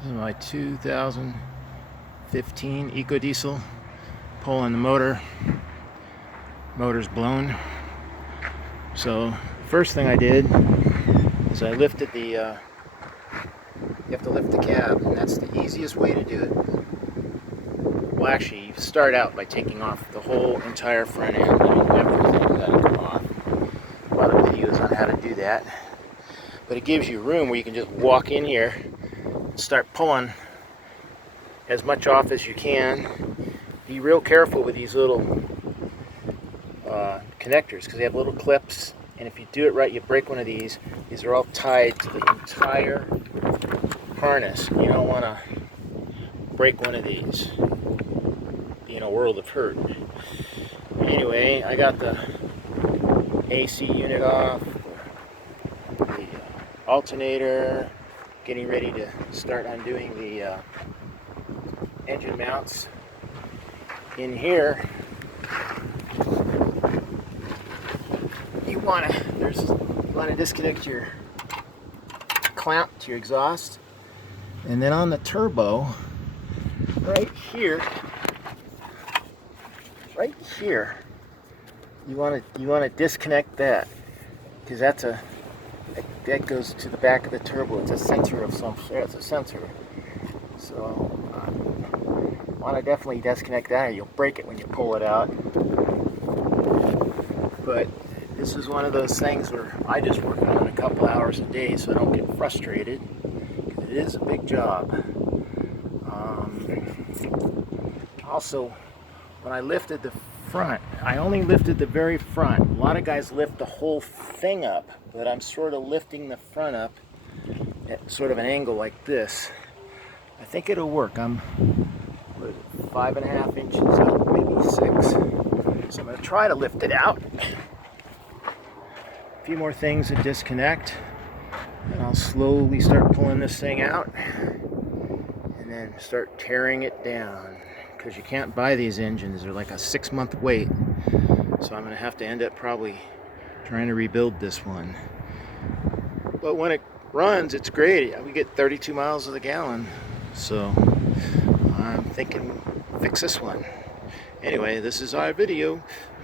This is my 2015 Ecodiesel. Pulling the motor's blown. So first thing I did is I lifted the you have to lift the cab, and that's the easiest way to do it. Well, actually, you start out by taking off the whole entire front end. I mean, everything got to come off. A lot of videos on how to do that, but it gives you room where you can just walk in here and start pulling as much off as you can. Be real careful with these little connectors, because they have little clips, and if you do it right, you break one of these. These are all tied to the entire harness. You don't want to break one of these. Be in a world of hurt. Anyway, I got the AC unit off, the alternator, getting ready to start undoing the engine mounts. In here, you want to disconnect your clamp to your exhaust, and then on the turbo, right here, you want to disconnect that, because that goes to the back of the turbo. It's a sensor of some sort. It's a sensor. So want to definitely disconnect that, or you'll break it when you pull it out. But this is one of those things where I just work on it a couple hours a day so I don't get frustrated. It is a big job. Also, when I lifted the front, I only lifted the very front. A lot of guys lift the whole thing up, but I'm sort of lifting the front up at sort of an angle like this. I think it'll work. I'm 5.5 inches up, maybe 6. So I'm going to try to lift it out. A few more things to disconnect, and I'll slowly start pulling this thing out and then start tearing it down, because you can't buy these engines. They're like a 6-month wait. So I'm going to have to end up probably trying to rebuild this one. But when it runs, it's great. We get 32 miles to the gallon. So I'm thinking fix this one. Anyway, this is our video.